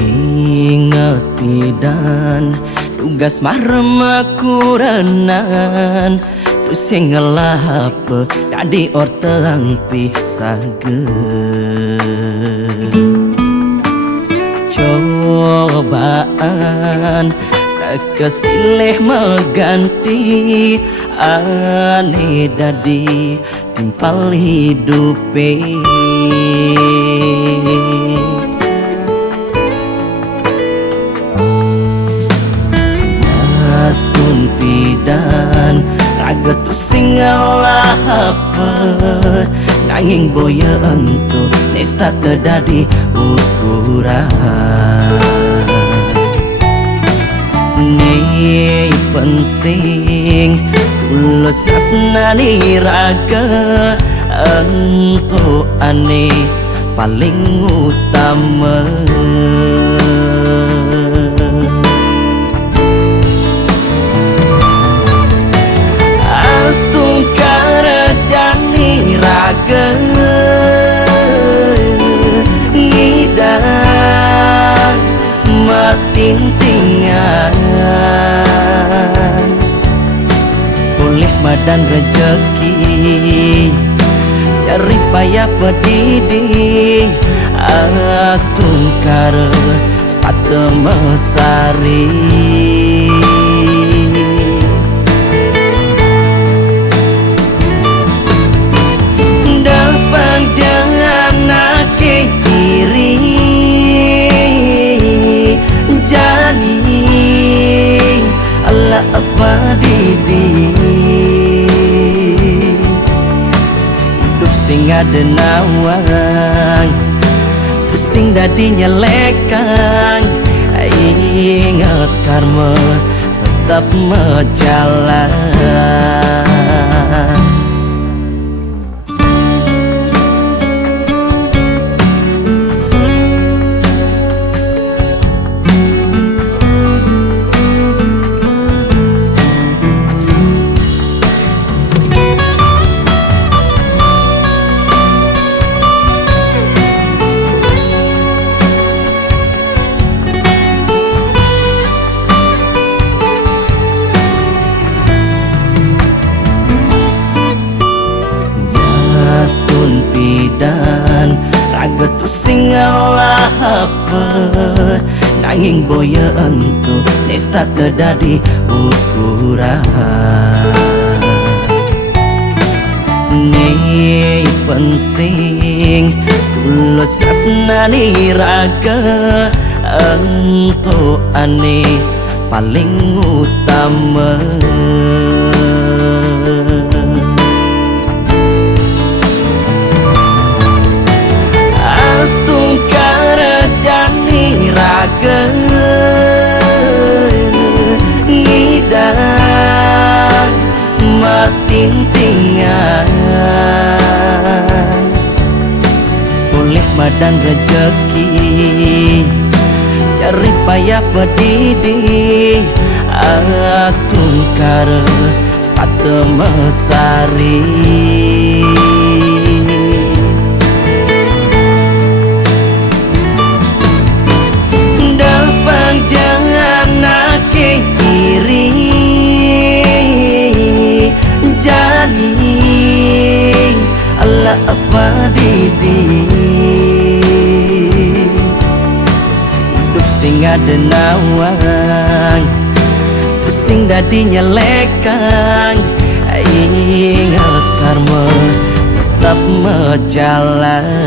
Ingat pidan tugas marem aku renan tu sing ngelap tadi ortang pisage cobaan tak kesilih mengganti ane dadi timpal hidupe. Astun pidan raga tu sing ngalah apa nanging boya entu nesta terdadi ukuran ni penting tulus jasmani raga entu ane paling utama. Astung karajani raga ngidang matintingan boleh badan rezeki cari payah pedidi astung kara stata mesari. Apa didi hidup sing ada nawang terus sing dadinya lekang ingat karma tetap menjalan. Astun pidan raga tu sing ngalah apa nanging boya entu nesta terdadi ukuran ni penting tulus jasmani raga entu ane paling utama. Astung karajani raga ngidang matintingan boleh badan rezeki cari payah pedidi astung kara stata mesari. Apa didi hidup sing ada nawang terus sing dadinya lekang ingat karma tetap menjalan.